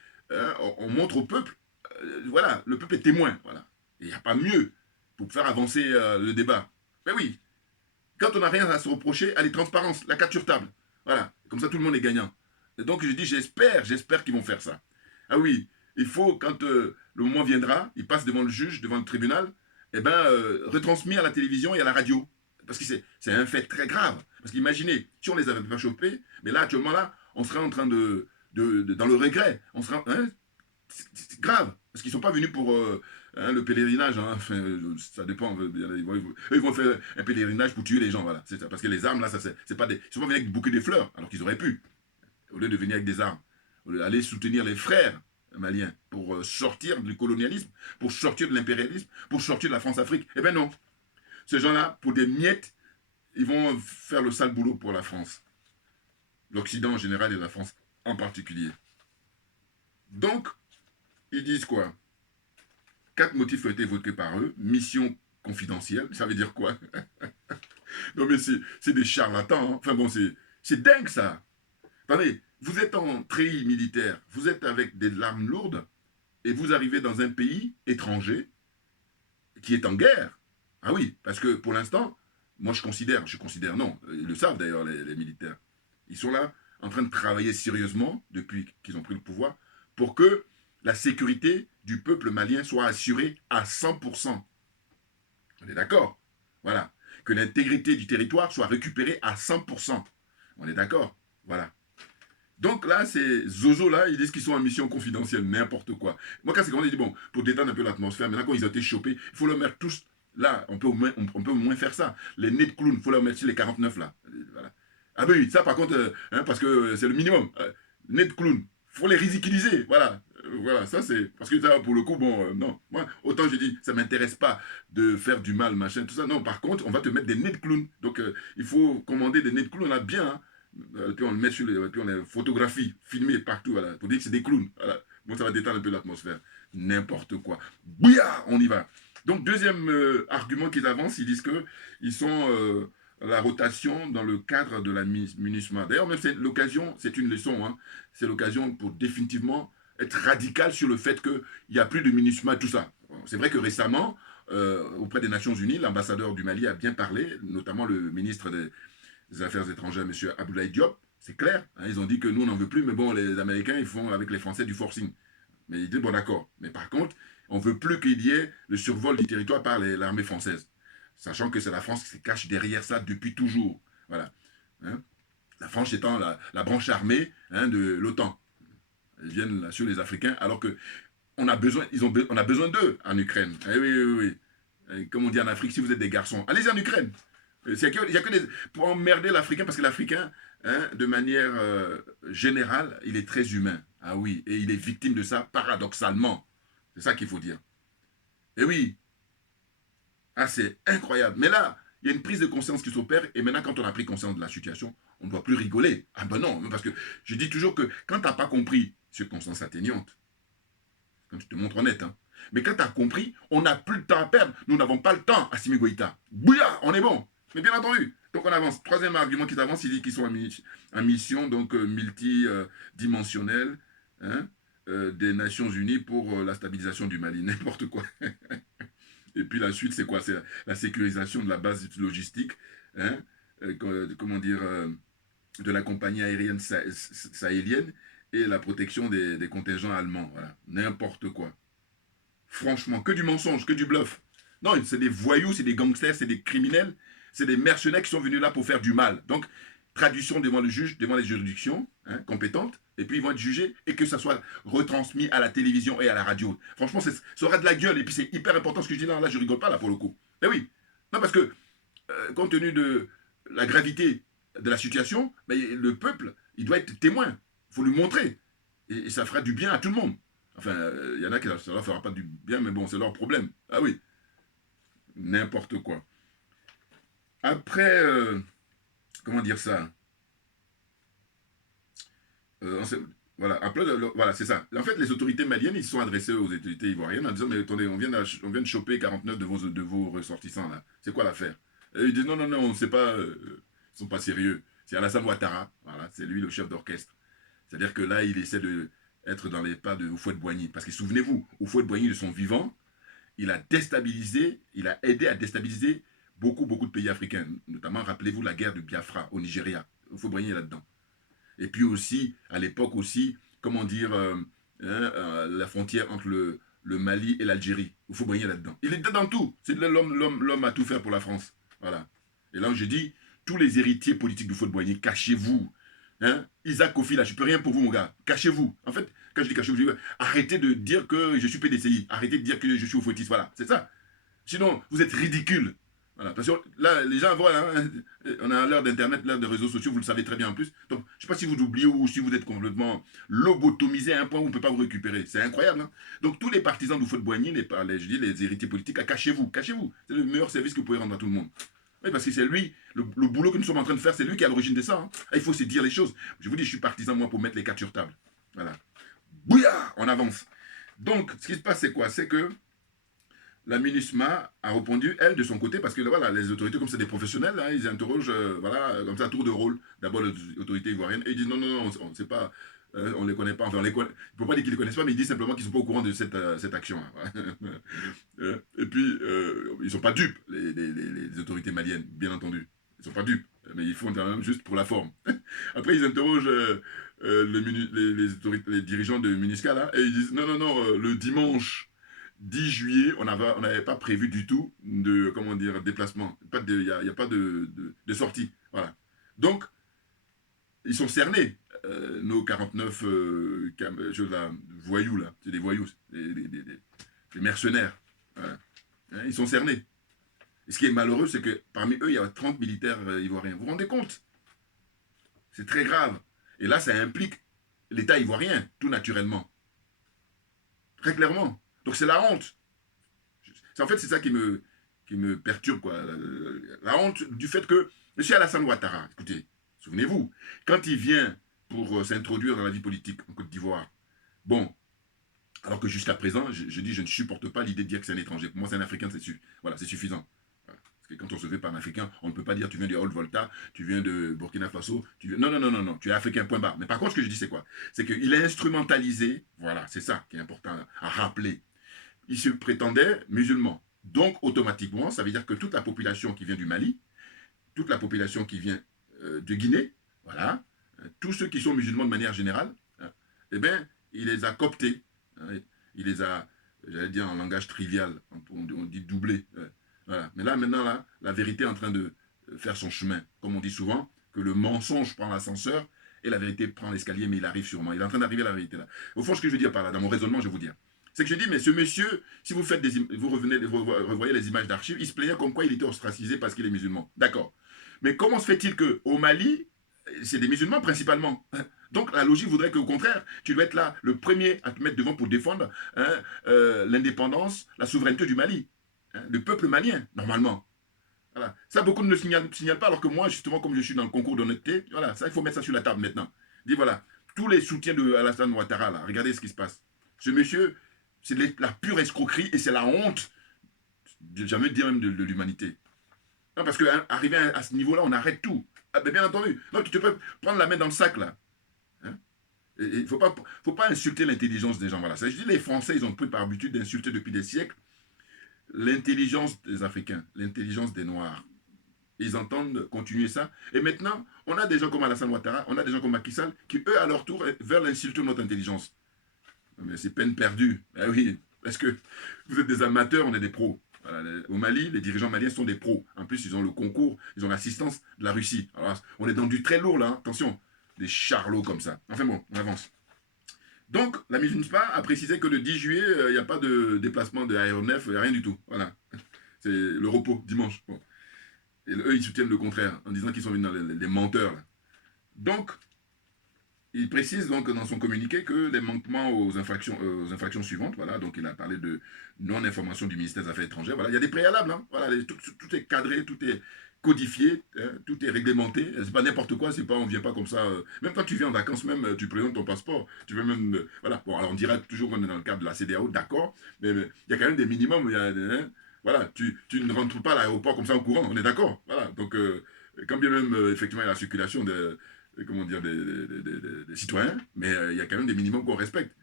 on montre au peuple, voilà, le peuple est témoin. Voilà. Il n'y a pas mieux pour faire avancer le débat. Mais oui, quand on n'a rien à se reprocher, allez, transparence, la carte sur table. Voilà, comme ça tout le monde est gagnant. Et donc je dis, j'espère qu'ils vont faire ça. Ah oui, il faut, quand le moment viendra, ils passent devant le juge, devant le tribunal, eh ben, retransmis à la télévision et à la radio. Parce que c'est un fait très grave. Parce qu'imaginez, si on les avait pas chopés, mais là, actuellement, là, on serait en train dans le regret. On serait, hein, c'est grave. Parce qu'ils ne sont pas venus pour hein, le pèlerinage. Hein. Enfin, ça dépend. Ils vont faire un pèlerinage pour tuer les gens. Voilà. C'est ça. Parce que les armes, là, c'est pas des. Ils ne sont pas venus avec des bouquets de fleurs, alors qu'ils auraient pu. Au lieu de venir avec des armes. Au lieu d'aller soutenir les frères maliens pour sortir du colonialisme, pour sortir de l'impérialisme, pour sortir de la France-Afrique. Eh bien non. Ces gens-là, pour des miettes, ils vont faire le sale boulot pour la France. L'Occident en général et la France en particulier. Donc, ils disent quoi? 4 motifs ont été évoqués par eux. Mission confidentielle, ça veut dire quoi? Non mais c'est des charlatans. Hein. Enfin bon, c'est dingue ça. Attendez, vous êtes en treillis militaire, vous êtes avec des armes lourdes, et vous arrivez dans un pays étranger qui est en guerre. Ah oui, parce que pour l'instant, moi je considère non, ils le savent d'ailleurs les militaires. Ils sont là en train de travailler sérieusement depuis qu'ils ont pris le pouvoir pour que la sécurité du peuple malien soit assurée à 100%. On est d'accord? Voilà. Que l'intégrité du territoire soit récupérée à 100%. On est d'accord? Voilà. Donc là, ces zozos-là, ils disent qu'ils sont en mission confidentielle, n'importe quoi. Moi, quand c'est quand on dit, bon, pour détendre un peu l'atmosphère, maintenant quand ils ont été chopés, il faut leur mettre tous, là, on peut au moins faire ça. Les nez de clown, il faut leur mettre sur les 49 là. Voilà. Ah ben oui, ça par contre, hein, parce que c'est le minimum. Nez de clown, il faut les ridiculiser, voilà. Voilà, ça c'est. Parce que ça, pour le coup, bon, non. Moi, autant je dis, ça ne m'intéresse pas de faire du mal, machin, tout ça. Non, par contre, on va te mettre des nez de clown. Donc, il faut commander des nez de clown, on a bien, hein. Puis on le met sur puis on les photographie, filmé partout, voilà, pour dire que c'est des clowns. Voilà. Bon, ça va détendre un peu l'atmosphère. N'importe quoi. Bouya, on y va. Donc, deuxième argument qu'ils avancent, ils disent qu'ils sont la rotation dans le cadre de la MINUSMA. D'ailleurs, même c'est l'occasion, c'est une leçon, hein, c'est l'occasion pour définitivement être radical sur le fait qu'il n'y a plus de MINUSMA et tout ça. C'est vrai que récemment, auprès des Nations Unies, l'ambassadeur du Mali a bien parlé, notamment le ministre des Affaires étrangères, M. Abdoulaye Diop, c'est clair. Hein, ils ont dit que nous, on n'en veut plus, mais bon, les Américains, ils font avec les Français du forcing. Mais ils disent, bon, d'accord. Mais par contre, on ne veut plus qu'il y ait le survol du territoire par l'armée française. Sachant que c'est la France qui se cache derrière ça depuis toujours. Voilà. Hein, la France étant la branche armée hein, de l'OTAN. Ils viennent là, sur les Africains, alors que on a besoin d'eux en Ukraine. Eh oui, oui, oui. Comme on dit en Afrique, si vous êtes des garçons, allez-y en Ukraine. Il n'y a que pour emmerder l'Africain, parce que l'Africain, hein, de manière générale, il est très humain. Ah oui, et il est victime de ça paradoxalement. C'est ça qu'il faut dire. Et oui. Ah, c'est incroyable. Mais là, il y a une prise de conscience qui s'opère, et maintenant, quand on a pris conscience de la situation, on ne doit plus rigoler. Ah ben non, parce que je dis toujours que quand tu n'as pas compris circonstances atténuantes, quand tu te montres honnête, hein, mais quand tu as compris, on n'a plus le temps à perdre. Nous n'avons pas le temps, Assimi Goïta. Bouya, on est bon. Mais bien entendu. Donc on avance. Troisième argument qu'ils avancent, il dit qu'ils sont en mission donc multidimensionnelle hein, des Nations Unies pour la stabilisation du Mali. N'importe quoi. Et puis la suite, c'est quoi? C'est la sécurisation de la base logistique, hein, comment dire, de la compagnie aérienne sahélienne et la protection des contingents allemands. Voilà. N'importe quoi. Franchement, que du mensonge, que du bluff. Non, c'est des voyous, c'est des gangsters, c'est des criminels, c'est des mercenaires qui sont venus là pour faire du mal. Donc, traduction devant le juge, devant les juridictions hein, compétentes, et puis ils vont être jugés et que ça soit retransmis à la télévision et à la radio. Franchement, ça aura de la gueule, et puis c'est hyper important ce que je dis là, là je rigole pas là pour le coup. Mais oui, non parce que, compte tenu de la gravité de la situation, le peuple, il doit être témoin, il faut lui montrer, et ça fera du bien à tout le monde. Enfin, il y en a qui ça leur fera pas du bien, mais bon, c'est leur problème. Ah oui, n'importe quoi. Après, comment dire ça voilà, après, voilà, c'est ça. En fait, les autorités maliennes, ils se sont adressés aux autorités ivoiriennes en disant, mais attendez, on vient de choper 49 de vos ressortissants, là. C'est quoi l'affaire? Et ils disent, non, non, non, on ne sait pas, ils sont pas sérieux. C'est Alassane Ouattara, voilà, c'est lui le chef d'orchestre. C'est-à-dire que là, il essaie d'être dans les pas de Houphouët-Boigny. Parce que souvenez-vous, Houphouët-Boigny, de son vivant, il a déstabilisé, il a aidé à déstabiliser beaucoup de pays africains. Notamment, rappelez-vous la guerre de Biafra au Nigeria. Houphouët-Boigny est là-dedans. Et puis aussi, à l'époque aussi, comment dire, la frontière entre le Mali et l'Algérie. Houphouët-Boigny est là-dedans. Il est dans tout. C'est l'homme à tout faire pour la France. Voilà. Et là, je dis, tous les héritiers politiques de Houphouët-Boigny, cachez-vous. Hein? Isaac Kofi, là, je peux rien pour vous, mon gars. Cachez-vous. En fait, quand je dis cachez-vous, je dis, arrêtez de dire que je suis PDCI. Arrêtez de dire que je suis Houphouëtiste. Voilà, c'est ça. Sinon, vous êtes ridicule. Voilà, parce que là, les gens voient, hein, on a l'heure d'Internet, l'heure des réseaux sociaux, vous le savez très bien en plus. Donc, je ne sais pas si vous oubliez ou si vous êtes complètement lobotomisé à un point où on ne peut pas vous récupérer. C'est incroyable. Hein? Donc, tous les partisans de Houphouët-Boigny, les héritiers politiques, cachez-vous, cachez-vous. C'est le meilleur service que vous pouvez rendre à tout le monde. Oui, parce que c'est lui, le boulot que nous sommes en train de faire, c'est lui qui est à l'origine de ça. Hein. Il faut se dire les choses. Je vous dis, je suis partisan, moi, pour mettre les cartes sur table. Voilà. Bouillard, on avance. Donc, ce qui se passe, c'est quoi? C'est que la MINUSMA a répondu, elle, de son côté, parce que voilà, les autorités, comme c'est des professionnels, hein, ils interrogent, voilà, comme ça, à tour de rôle, d'abord les autorités ivoiriennes, et ils disent non, non, non, on ne sait pas, on ne les connaît pas, enfin, on les connaît, il ne faut pas dire qu'ils ne les connaissent pas, mais ils disent simplement qu'ils ne sont pas au courant de cette action. Et puis, ils ne sont pas dupes, les autorités maliennes, bien entendu. Ils ne sont pas dupes, mais ils font quand même juste pour la forme. Après, ils interrogent les dirigeants de MINUSCA, là, et ils disent non, non, non, le dimanche 10 juillet, on n'avait pas prévu du tout de, comment dire, déplacement. Il n'y a pas de sortie. Voilà. Donc, ils sont cernés, nos 49 voyous, là. C'est des voyous, des mercenaires. Voilà. Hein, ils sont cernés. Et ce qui est malheureux, c'est que parmi eux, il y a 30 militaires ivoiriens. Vous vous rendez compte? C'est très grave. Et là, ça implique l'État ivoirien, tout naturellement. Très clairement. Donc c'est la honte. En fait, c'est ça qui me perturbe, quoi. La honte du fait que M. Alassane Ouattara, écoutez, souvenez-vous, quand il vient pour s'introduire dans la vie politique en Côte d'Ivoire, bon, alors que jusqu'à présent, je dis, je ne supporte pas l'idée de dire que c'est un étranger. Pour moi, c'est un Africain, voilà, c'est suffisant. Voilà. Parce que quand on se fait par un Africain, on ne peut pas dire tu viens de Haute-Volta, tu viens de Burkina Faso, non, non, non, non, non, tu es Africain, point barre. Mais par contre, ce que je dis, c'est quoi? C'est qu'il est instrumentalisé, voilà, c'est ça qui est important à rappeler. Il se prétendait musulman. Donc, automatiquement, ça veut dire que toute la population qui vient du Mali, toute la population qui vient de Guinée, voilà, tous ceux qui sont musulmans de manière générale, eh bien, il les a cooptés. Il les a, j'allais dire en langage trivial, on dit doublés. Voilà. Mais là, maintenant, là, la vérité est en train de faire son chemin. Comme on dit souvent, que le mensonge prend l'ascenseur et la vérité prend l'escalier, mais il arrive sûrement. Il est en train d'arriver à la vérité, là. Au fond, ce que je veux dire par là, dans mon raisonnement, je vais vous dire. C'est que je dis, mais ce monsieur, si vous faites vous revoyez les images d'archives, il se plaignait comme quoi il était ostracisé parce qu'il est musulman. D'accord. Mais comment se fait-il qu'au Mali, c'est des musulmans principalement? Donc la logique voudrait qu'au contraire, tu dois être là, le premier à te mettre devant pour défendre l'indépendance, la souveraineté du Mali, hein, le peuple malien, normalement. Voilà. Ça, beaucoup ne le signalent pas, alors que moi, justement, comme je suis dans le concours d'honnêteté, voilà, ça, il faut mettre ça sur la table maintenant. Dis voilà, tous les soutiens de Alassane Ouattara, là, regardez ce qui se passe. Ce monsieur, c'est la pure escroquerie et c'est la honte, jamais dire même de l'humanité. Parce qu'arrivé à ce niveau-là, on arrête tout. Ah, ben, bien entendu. Donc, tu peux prendre la main dans le sac, là. Hein. Il ne faut pas insulter l'intelligence des gens. Voilà. Ça, je dis, les Français, ils ont pris par habitude d'insulter depuis des siècles l'intelligence des Africains, l'intelligence des Noirs. Ils entendent continuer ça. Et maintenant, on a des gens comme Alassane Ouattara, on a des gens comme Macky Sall, qui, eux, à leur tour, veulent insulter notre intelligence. Mais c'est peine perdue. Ben oui, parce que vous êtes des amateurs, on est des pros. Voilà, au Mali, les dirigeants maliens sont des pros. En plus, ils ont le concours, ils ont l'assistance de la Russie. Alors, on est dans du très lourd, là. Hein. Attention, des charlots comme ça. Enfin bon, on avance. Donc, la MINUSPA a précisé que le 10 juillet, il n'y a pas de déplacement de aéronef, rien du tout. Voilà. C'est le repos, dimanche. Bon. Et eux, ils soutiennent le contraire, en disant qu'ils sont les menteurs. Là. Donc, il précise donc dans son communiqué que les manquements aux infractions suivantes, voilà, donc il a parlé de non-information du ministère des Affaires étrangères, voilà, il y a des préalables, hein, voilà, tout est cadré, tout est codifié, hein, tout est réglementé, c'est pas n'importe quoi, c'est pas, on vient pas comme ça, même quand tu viens en vacances, même tu présentes ton passeport, tu veux même, voilà, bon, alors on dira toujours qu'on est dans le cadre de la CEDEAO, d'accord, mais il y a quand même des minimums, hein, voilà, tu ne rentres pas à l'aéroport comme ça en courant, on est d'accord, voilà, donc quand bien même, effectivement, il y a la circulation de comment dire, des citoyens, mais il y a quand même des minimums qu'on respecte.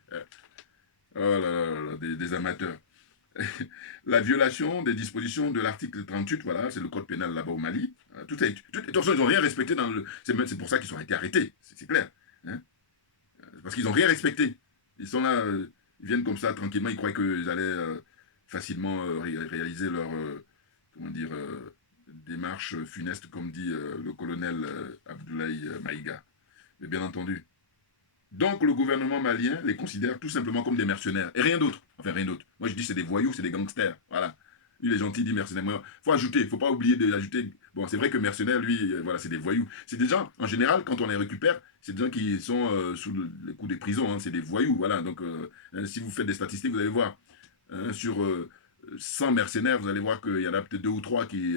Oh là là là, des amateurs. La violation des dispositions de l'article 38, voilà, c'est le code pénal là-bas au Mali. Attention, ils n'ont rien respecté dans le. C'est pour ça qu'ils ont été arrêtés, c'est clair. Hein, parce qu'ils n'ont rien respecté. Ils sont là, ils viennent comme ça tranquillement, ils croient qu'ils allaient facilement réaliser leur. Comment dire démarche funeste, comme dit le colonel Abdoulaye Maïga. Mais bien entendu. Donc le gouvernement malien les considère tout simplement comme des mercenaires. Et rien d'autre. Enfin, rien d'autre. Moi je dis c'est des voyous, c'est des gangsters. Voilà. Lui, il est gentil, il dit mercenaire. Il faut ajouter, il ne faut pas oublier d'ajouter. Bon, c'est vrai que mercenaires, lui, voilà, c'est des voyous. C'est des gens, en général, quand on les récupère, c'est des gens qui sont sous le coup des prisons. Hein, c'est des voyous. Voilà. Donc, si vous faites des statistiques, vous allez voir. Sur 100 mercenaires, vous allez voir qu'il y en a peut-être 2 ou 3 qui.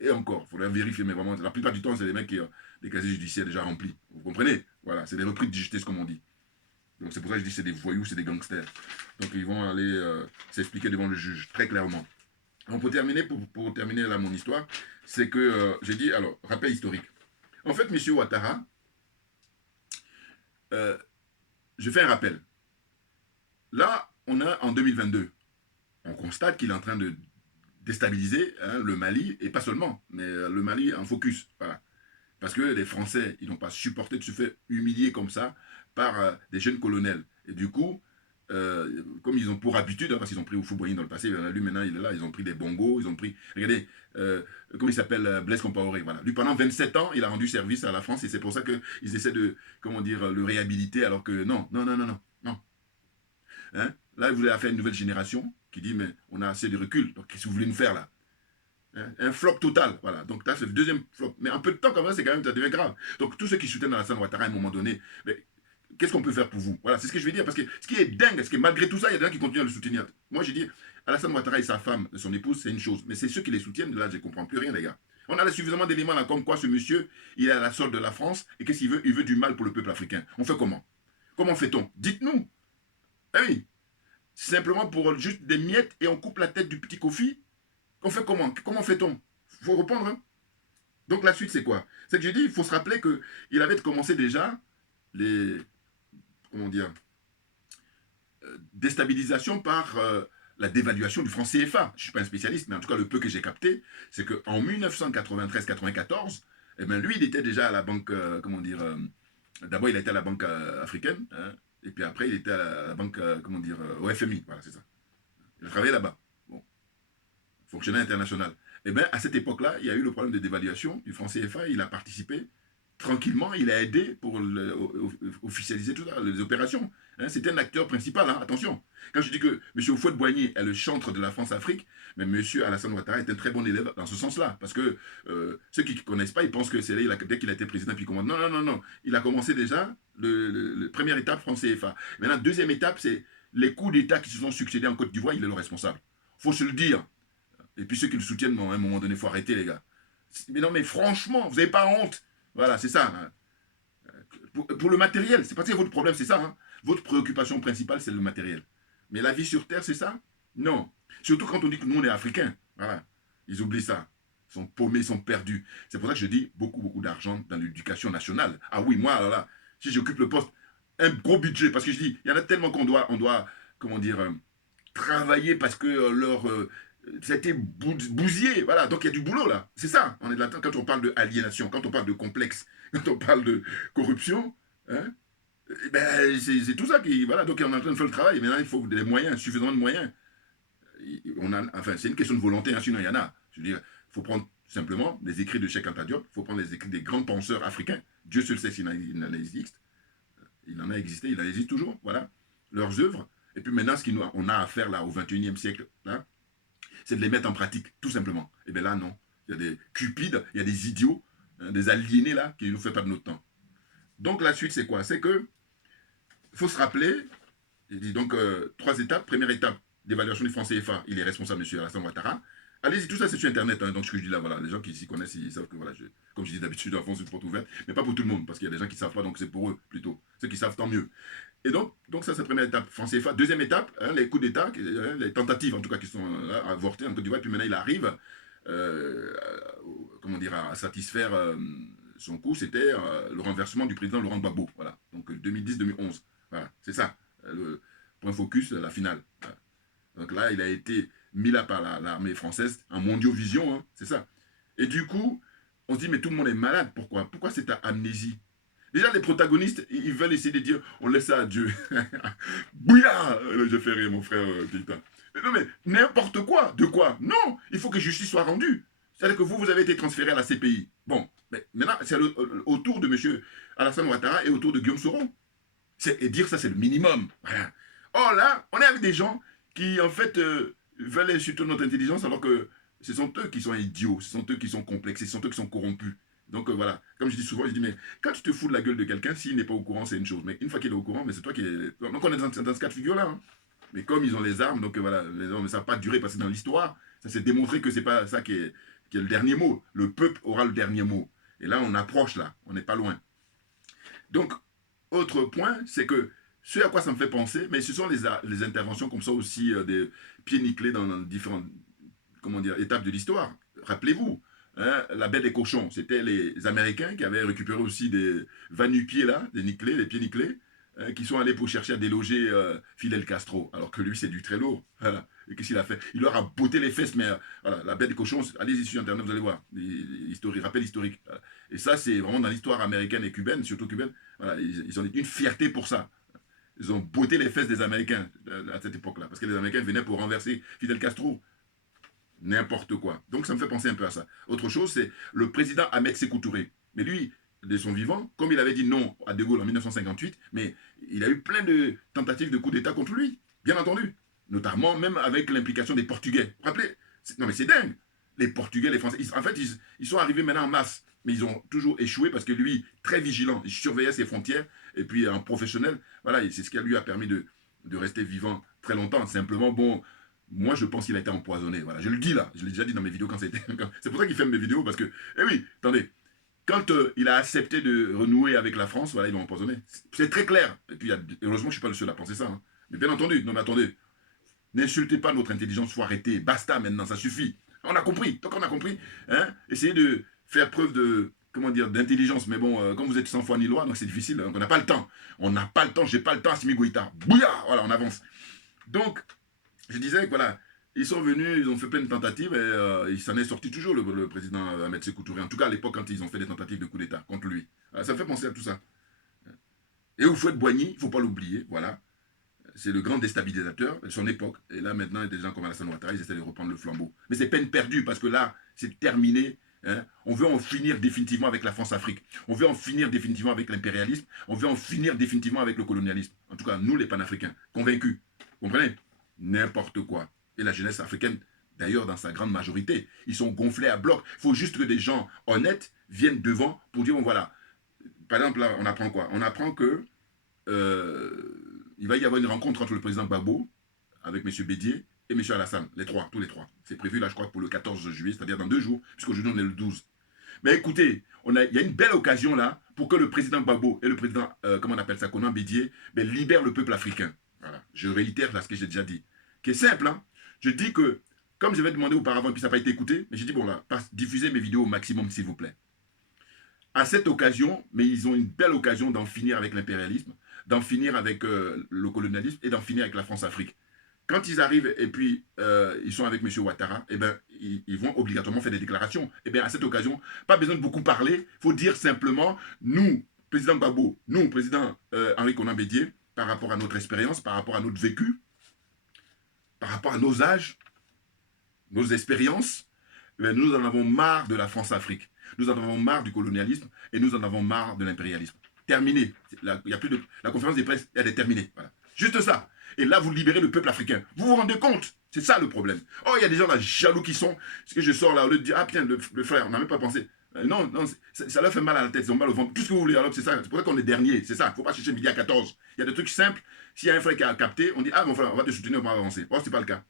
Et encore, il faudrait vérifier, mais vraiment, la plupart du temps, c'est des mecs qui ont des casiers judiciaires déjà remplis. Vous comprenez? Voilà, c'est des repris de justice, comme on dit. Donc c'est pour ça que je dis que c'est des voyous, c'est des gangsters. Donc ils vont aller s'expliquer devant le juge, très clairement. Donc pour terminer, pour terminer là mon histoire, c'est que j'ai dit, alors, rappel historique. En fait, M. Ouattara, je fais un rappel. Là, on a en 2022, on constate qu'il est en train de déstabiliser le Mali, et pas seulement, mais le Mali en focus. Voilà. Parce que les Français, ils n'ont pas supporté de se faire humilier comme ça par des jeunes colonels. Et du coup, comme ils ont pour habitude, parce qu'ils ont pris Houphouët-Boigny dans le passé, lui maintenant il est là, ils ont pris des bongos, ils ont pris, regardez, comment il s'appelle, Blaise Compaoré, voilà. Lui pendant 27 ans, il a rendu service à la France et c'est pour ça qu'ils essaient de, comment dire, le réhabiliter alors que non. Hein? Là, vous avez fait une nouvelle génération qui dit, mais on a assez de recul, donc qu'est-ce que vous voulez nous faire là? Un flop total, voilà. Donc là, c'est le deuxième flop. Mais en peu de temps, comme ça, c'est quand même, ça devient grave. Donc tous ceux qui soutiennent Alassane Ouattara à un moment donné, mais qu'est-ce qu'on peut faire pour vous? Voilà, c'est ce que je vais dire. Parce que ce qui est dingue, c'est que malgré tout ça, il y a des gens qui continuent à le soutenir. Moi, j'ai dit, Alassane Ouattara et sa femme, son épouse, c'est une chose. Mais c'est ceux qui les soutiennent, là, je ne comprends plus rien, les gars. On a suffisamment d'éléments là, comme quoi ce monsieur, il est à la solde de la France, et qu'est-ce qu'il veut? Il veut du mal pour le peuple africain. On fait comment? Comment fait-on? Dites-nous. Ah oui. Simplement pour juste des miettes et on coupe la tête du petit Kofi. On fait comment? Comment fait-on? Il faut répondre. Hein? Donc la suite, c'est quoi? C'est que j'ai dit, il faut se rappeler qu'il avait commencé déjà les, comment dire, déstabilisations par la dévaluation du franc CFA. Je ne suis pas un spécialiste, mais en tout cas, le peu que j'ai capté, c'est qu'en 1993-94, eh ben, lui, il était déjà à la banque, comment dire, d'abord, il était à la banque africaine, hein, et puis après, il était à la banque, comment dire, au FMI, voilà, c'est ça. Il a travaillé là-bas. Bon. Fonctionnaire international. Et bien, à cette époque-là, il y a eu le problème de dévaluation du franc CFA, il a participé tranquillement, il a aidé pour officialiser tout ça, les opérations. Hein, c'était un acteur principal, hein, attention. Quand je dis que M. Houphouët-Boigny est le chantre de la France-Afrique, mais M. Alassane Ouattara est un très bon élève dans ce sens-là. Parce que ceux qui ne connaissent pas, ils pensent que c'est là, dès qu'il a été président, puis il commence. Non. Il a commencé déjà, première étape, franc CFA. Maintenant, deuxième étape, c'est les coups d'État qui se sont succédés en Côte d'Ivoire, il est le responsable. Il faut se le dire. Et puis ceux qui le soutiennent, bon, à un moment donné, il faut arrêter, les gars. Mais non, mais franchement, vous n'avez pas honte. Voilà, c'est ça. Hein. Pour le matériel, c'est parce que votre problème, c'est ça. Hein. Votre préoccupation principale, c'est le matériel. Mais la vie sur Terre, c'est ça? Non. Surtout quand on dit que nous, on est africains. Voilà. Ils oublient ça. Ils sont paumés, ils sont perdus. C'est pour ça que je dis beaucoup, beaucoup d'argent dans l'éducation nationale. Ah oui, moi, alors là, si j'occupe le poste, un gros budget, parce que je dis, il y en a tellement on doit comment dire, travailler parce que ça a été bousillé. Voilà, donc il y a du boulot là. C'est ça, on est là quand on parle de aliénation, quand on parle de complexe, quand on parle de corruption. Hein, ben, c'est tout ça qui. Voilà, donc on est en train de faire le travail. Maintenant, il faut des moyens, suffisamment de moyens. Enfin, c'est une question de volonté, hein, sinon il y en a. Je veux dire, il faut prendre simplement les écrits de Cheikh Anta Diop, il faut prendre les écrits des grands penseurs africains. Dieu seul sait s'il en existe. Il en a existé, il en existe toujours, voilà. Leurs œuvres. Et puis maintenant, ce qu'on a à faire là, au XXIe siècle, là, c'est de les mettre en pratique, tout simplement. Et bien là, non. Il y a des cupides, il y a des idiots, hein, des aliénés là, qui ne nous font pas de notre temps. Donc la suite, c'est quoi? C'est que il faut se rappeler, je dis donc 3 étapes. Première étape, d'évaluation du franc CFA, il est responsable, M. Alassane Ouattara. Allez-y, tout ça c'est sur Internet, hein, donc ce que je dis là, voilà, les gens qui s'y connaissent, ils savent que, voilà, comme je dis d'habitude, j'enfonce une porte ouverte, mais pas pour tout le monde, parce qu'il y a des gens qui ne savent pas, donc c'est pour eux, plutôt. Ceux qui savent, tant mieux. Et donc ça c'est la première étape, franc CFA. Deuxième étape, hein, les coups d'État, les tentatives en tout cas qui sont avortées en Côte d'Ivoire, puis maintenant il arrive, comment dire, à satisfaire son coup, c'était le renversement du président Laurent Gbagbo, voilà, donc 2010-2011, voilà, c'est ça, le point focus, la finale. Voilà. Donc là, il a été mis là par l'armée française en mondiovision, hein, c'est ça. Et du coup, on se dit, mais tout le monde est malade, pourquoi? Pourquoi cette amnésie? Déjà, les protagonistes, ils veulent essayer de dire, on laisse ça à Dieu. Bouillard! Je fais rire mon frère Pita. Non mais, n'importe quoi. De quoi? Non, il faut que justice soit rendue. C'est-à-dire que vous avez été transféré à la CPI. Bon, mais maintenant, c'est autour de M. Alassane Ouattara et autour de Guillaume Soro. Et dire ça, c'est le minimum. Voilà. Or là, on est avec des gens qui, en fait, veulent insulter notre intelligence alors que ce sont eux qui sont idiots, ce sont eux qui sont complexes, ce sont eux qui sont corrompus. Donc voilà, comme je dis souvent, je dis, mais quand tu te fous de la gueule de quelqu'un, s'il n'est pas au courant, c'est une chose. Mais une fois qu'il est au courant, mais c'est toi qui est... Donc on est dans ce cas de figure-là. Hein. Mais comme ils ont les armes, donc voilà, les armes, ça n'a pas duré parce que dans l'histoire, ça s'est démontré que c'est pas ça qui est le dernier mot. Le peuple aura le dernier mot. Et là, on approche là, on n'est pas loin. Donc, autre point, c'est que ce à quoi ça me fait penser, mais ce sont les interventions comme ça aussi, des pieds nickelés dans différentes, comment dire, étapes de l'histoire. Rappelez-vous, hein, la baie des cochons, c'était les Américains qui avaient récupéré aussi des va-nu-pieds là, des nickelés, des pieds nickelés, qui sont allés pour chercher à déloger Fidel Castro, alors que lui c'est du très lourd. Voilà. Et qu'est-ce qu'il a fait? Il leur a botté les fesses, mais voilà, la baie des cochons, allez-y sur Internet, vous allez voir, rappel historique. Voilà. Et ça, c'est vraiment dans l'histoire américaine et cubaine, surtout cubaine, voilà, ils ont une fierté pour ça. Ils ont botté les fesses des Américains à cette époque-là, parce que les Américains venaient pour renverser Fidel Castro. N'importe quoi. Donc ça me fait penser un peu à ça. Autre chose, c'est le président Ahmed Sékou Touré. Mais lui, de son vivant, comme il avait dit non à De Gaulle en 1958, mais il a eu plein de tentatives de coup d'État contre lui, bien entendu. Notamment même avec l'implication des Portugais. Vous vous rappelez? Non mais c'est dingue. Les Portugais, les Français, en fait, ils sont arrivés maintenant en masse. Mais ils ont toujours échoué parce que lui, très vigilant, il surveillait ses frontières. Et puis un professionnel, voilà, c'est ce qui lui a permis de rester vivant très longtemps. Simplement, bon, moi je pense qu'il a été empoisonné. Voilà, je le dis là, je l'ai déjà dit dans mes vidéos quand c'était. C'est pour ça qu'il fait mes vidéos parce que, eh oui, attendez, quand il a accepté de renouer avec la France, voilà, ils l'ont empoisonné. C'est très clair. Et puis, heureusement, je ne suis pas le seul à penser ça. Hein. Mais bien entendu, non mais attendez, n'insultez pas notre intelligence, il faut arrêter. Basta maintenant, ça suffit. On a compris. Donc on a compris. Hein, essayez de faire preuve de, comment dire, d'intelligence. Mais bon, comme vous êtes sans foi ni loi, donc c'est difficile. Donc on n'a pas le temps. On n'a pas le temps, j'ai pas le temps, Assimi Goïta. Bouillard. Voilà, on avance. Donc, je disais que voilà, ils sont venus, ils ont fait plein de tentatives et il s'en est sorti toujours, le président Ahmed Sékou Touré. En tout cas, à l'époque, quand ils ont fait des tentatives de coup d'État contre lui. Ça me fait penser à tout ça. Et Houphouët-Boigny, il ne faut pas l'oublier, voilà. C'est le grand déstabilisateur de son époque. Et là, maintenant, il y a des gens comme Alassane Ouattara, ils essaient de reprendre le flambeau. Mais c'est peine perdue parce que là, c'est terminé. Hein. On veut en finir définitivement avec la France-Afrique. On veut en finir définitivement avec l'impérialisme. On veut en finir définitivement avec le colonialisme. En tout cas, nous, les panafricains, convaincus. Vous comprenez? N'importe quoi. Et la jeunesse africaine, d'ailleurs, dans sa grande majorité, ils sont gonflés à bloc. Il faut juste que des gens honnêtes viennent devant pour dire, bon, voilà. Par exemple, là, on apprend quoi? On apprend que il va y avoir une rencontre entre le président Gbagbo avec M. Bédier et M. Alassane, les trois, tous les trois. C'est prévu là, je crois, pour le 14 juillet, c'est-à-dire dans 2 jours, puisqu'aujourd'hui on est le 12. Mais écoutez, il y a une belle occasion là pour que le président Gbagbo et le président, comment on appelle ça, Konan Bédié, libèrent le peuple africain. Voilà. Je réitère là ce que j'ai déjà dit. Qui est simple, hein. Je dis que, comme je l'avais demandé auparavant, et puis ça n'a pas été écouté, mais j'ai dit, bon là, diffusez mes vidéos au maximum, s'il vous plaît. À cette occasion, mais ils ont une belle occasion d'en finir avec l'impérialisme, d'en finir avec le colonialisme et d'en finir avec la France-Afrique. Quand ils arrivent et puis ils sont avec M. Ouattara, eh ben, ils vont obligatoirement faire des déclarations. Eh bien, à cette occasion, pas besoin de beaucoup parler, il faut dire simplement, nous, président Gbagbo, nous, président Henri Konan Bédié, par rapport à notre expérience, par rapport à notre vécu, par rapport à nos âges, nos expériences, eh nous en avons marre de la France-Afrique. Nous en avons marre du colonialisme et nous en avons marre de l'impérialisme. Terminé. La conférence des presse, elle est terminée. Voilà. Juste ça. Et là, vous libérez le peuple africain. Vous vous rendez compte? C'est ça le problème. Oh, il y a des gens là jaloux qui sont. Ce que je sors là, au lieu de dire, ah putain, le frère, on n'a même pas pensé. Non, non, ça leur fait mal à la tête, ils ont mal au ventre. Tout ce que vous voulez, alors c'est ça. C'est pour ça qu'on est dernier. C'est ça. Il ne faut pas chercher midi à 14. Il y a des trucs simples. S'il y a un frère qui a capté, on dit, ah mon frère, on va te soutenir, on va avancer. Oh, ce n'est pas le cas.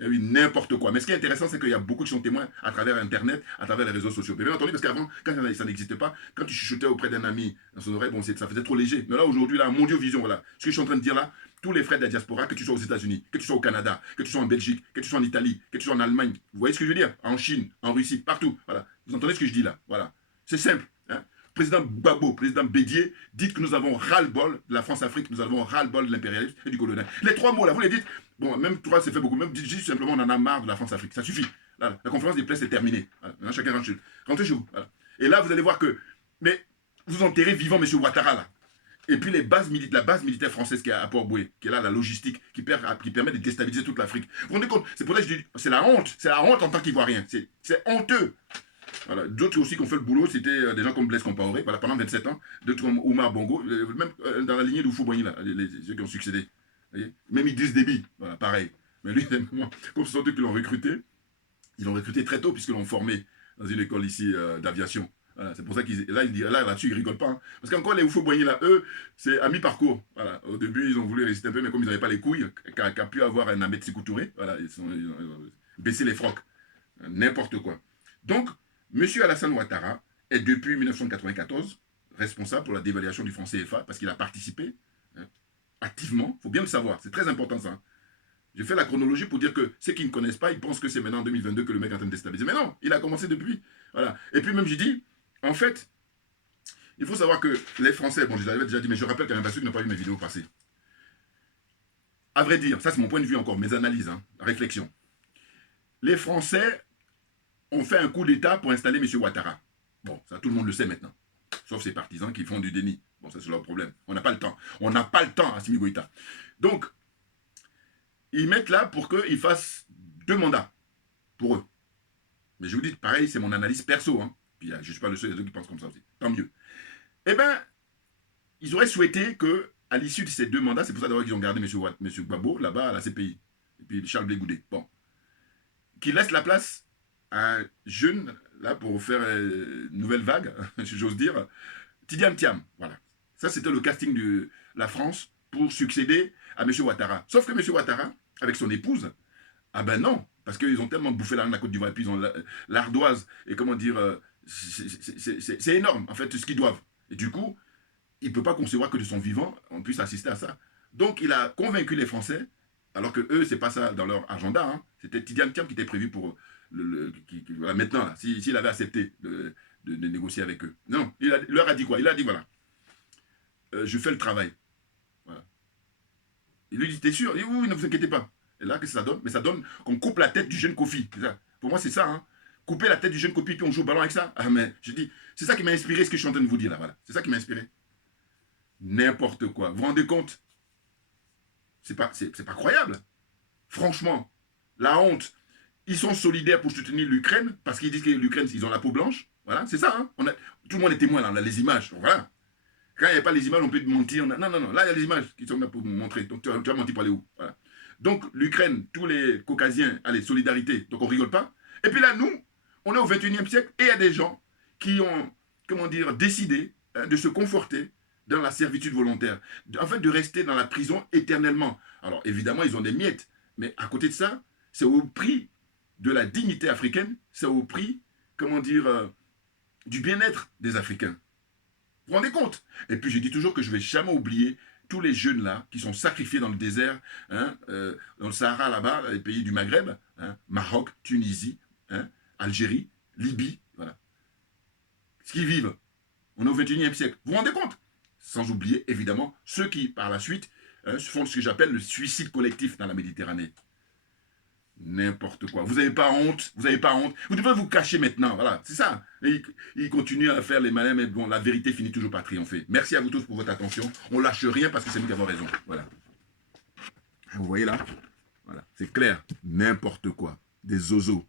Et oui, n'importe quoi. Mais ce qui est intéressant, c'est qu'il y a beaucoup qui sont témoins à travers Internet, à travers les réseaux sociaux. Mais bien entendu, parce qu'avant, quand ça n'existait pas, quand tu chuchotais auprès d'un ami dans son oreille, bon, ça faisait trop léger. Mais là, aujourd'hui, là, Mondiovision, voilà. Ce que je suis en train de dire là, tous les frères de la diaspora, que tu sois aux États-Unis, que tu sois au Canada, que tu sois en Belgique, que tu sois en Italie, que tu sois en Allemagne, vous voyez ce que je veux dire? En Chine, en Russie, partout. Voilà. Vous entendez ce que je dis là? Voilà. C'est simple. Hein? Président Gbagbo, président Bédié, dites que nous avons ras-le-bol de la France-Afrique, nous avons ras-le-bol de l'impérialisme et du colonialisme. Les 3 mots là, vous les dites. Bon, même 3, c'est fait beaucoup. Même dites juste simplement, on en a marre de la France-Afrique. Ça suffit. Là, la conférence des presse est terminée. Voilà. Maintenant, chacun rentre chez vous. Voilà. Et là, vous allez voir que. Mais vous enterrez vivant M. Ouattara là. Et puis la base militaire française qui est à Port-Boué, qui est là, la logistique, qui permet de déstabiliser toute l'Afrique. Vous vous rendez compte? C'est pour ça que je dis, c'est la honte en tant qu'Ivoirien. C'est honteux. Voilà. D'autres aussi qui ont fait le boulot, c'était des gens comme Blaise Compaoré, voilà, pendant 27 ans, d'autres comme Oumar Bongo, même dans la lignée d'Oufou Boigny, là, ceux qui ont succédé. Même Idriss Déby, voilà, pareil. Mais lui, comme ce sont eux qui l'ont recruté, ils l'ont recruté très tôt, puisqu'ils l'ont formé dans une école ici d'aviation. Voilà, c'est pour ça qu'ils là-dessus, ils rigolent pas. Hein. Parce qu'encore les Oufou Boigny, là, eux, c'est à mi-parcours. Voilà. Au début, ils ont voulu résister un peu, mais comme ils n'avaient pas les couilles, qu'a pu avoir un Ahmed Sékou Touré, voilà, ils ont baissé les frocs. N'importe quoi. Donc, M. Alassane Ouattara est depuis 1994 responsable pour la dévaluation du franc CFA parce qu'il a participé activement. Il faut bien le savoir, c'est très important ça. Je fais la chronologie pour dire que ceux qui ne connaissent pas, ils pensent que c'est maintenant en 2022 que le mec est en train de déstabiliser. Mais non, il a commencé depuis. Voilà. Et puis même, j'ai dit, en fait, il faut savoir que les Français, bon, je l'avais déjà dit, mais je rappelle quand même à ceux qui n'ont pas vu mes vidéos passées. À vrai dire, ça c'est mon point de vue encore, mes analyses, hein, réflexion. Les Français ont fait un coup d'État pour installer M. Ouattara. Bon, ça tout le monde le sait maintenant. Sauf ses partisans qui font du déni. Bon, ça c'est leur problème. On n'a pas le temps. On n'a pas le temps, Assimi Goïta. Donc, ils mettent là pour qu'ils fassent 2 mandats pour eux. Mais je vous dis, pareil, c'est mon analyse perso. Hein. Puis je ne suis pas le seul, il y a d'autres qui pensent comme ça aussi. Tant mieux. Eh bien, ils auraient souhaité que, à l'issue de ces 2 mandats, c'est pour ça d'ailleurs qu'ils ont gardé M. Gbagbo là-bas à la CPI. Et puis Charles Blé Goudé. Bon. Qu'ils laissent la place un jeune, là, pour faire une nouvelle vague, si j'ose dire, Tidiane Thiam, voilà. Ça, c'était le casting de la France pour succéder à M. Ouattara. Sauf que M. Ouattara, avec son épouse, ah ben non, parce qu'ils ont tellement bouffé la Côte d'Ivoire, et puis ils ont l'ardoise, et comment dire, c'est énorme, en fait, ce qu'ils doivent. Et du coup, il ne peut pas concevoir que de son vivant, on puisse assister à ça. Donc, il a convaincu les Français, alors que eux, c'est pas ça dans leur agenda, hein. C'était Tidiane Thiam qui était prévu pour... voilà, maintenant, s'il avait accepté de négocier avec eux. Non, il leur a dit quoi? Il a dit, voilà, je fais le travail. Voilà. Il lui dit, t'es sûr? Il dit, oui, ne vous inquiétez pas. Et là, qu'est-ce que ça donne? Mais ça donne qu'on coupe la tête du jeune Kofi. Pour moi, c'est ça. Hein. Couper la tête du jeune Kofi, puis on joue au ballon avec ça. Ah, mais je dis, c'est ça qui m'a inspiré ce que je suis en train de vous dire là. Voilà. C'est ça qui m'a inspiré. N'importe quoi. Vous vous rendez compte? C'est pas croyable. Franchement, la honte. Ils sont solidaires pour soutenir l'Ukraine, parce qu'ils disent que l'Ukraine, ils ont la peau blanche. Voilà, c'est ça. Hein. Tout le monde est témoin, là, on a les images. Voilà. Quand il n'y a pas les images, on peut mentir. Non, non, non. Là, il y a les images qui sont là pour nous montrer. Donc, tu vas mentir pour aller où? Voilà. Donc, l'Ukraine, tous les Caucasiens, allez, solidarité. Donc, on rigole pas. Et puis là, nous, on est au 21e siècle et il y a des gens qui ont, comment dire, décidé de se conforter dans la servitude volontaire. En fait, de rester dans la prison éternellement. Alors, évidemment, ils ont des miettes. Mais à côté de ça, c'est au prix de la dignité africaine, c'est au prix, comment dire, du bien-être des Africains. Vous vous rendez compte? Et puis je dis toujours que je ne vais jamais oublier tous les jeunes là qui sont sacrifiés dans le désert, hein, dans le Sahara là-bas, les pays du Maghreb, hein, Maroc, Tunisie, hein, Algérie, Libye, voilà. Ce qu'ils vivent. On est au XXIe siècle. Vous vous rendez compte? Sans oublier évidemment ceux qui par la suite font ce que j'appelle le suicide collectif dans la Méditerranée. N'importe quoi. Vous n'avez pas honte, vous n'avez pas honte. Vous devez vous cacher maintenant, voilà, c'est ça. Et ils continuent à faire les malins, mais bon, la vérité finit toujours par triompher. Merci à vous tous pour votre attention. On lâche rien parce que c'est nous qui avons raison. Voilà. Vous voyez là? Voilà, c'est clair. N'importe quoi. Des zozos.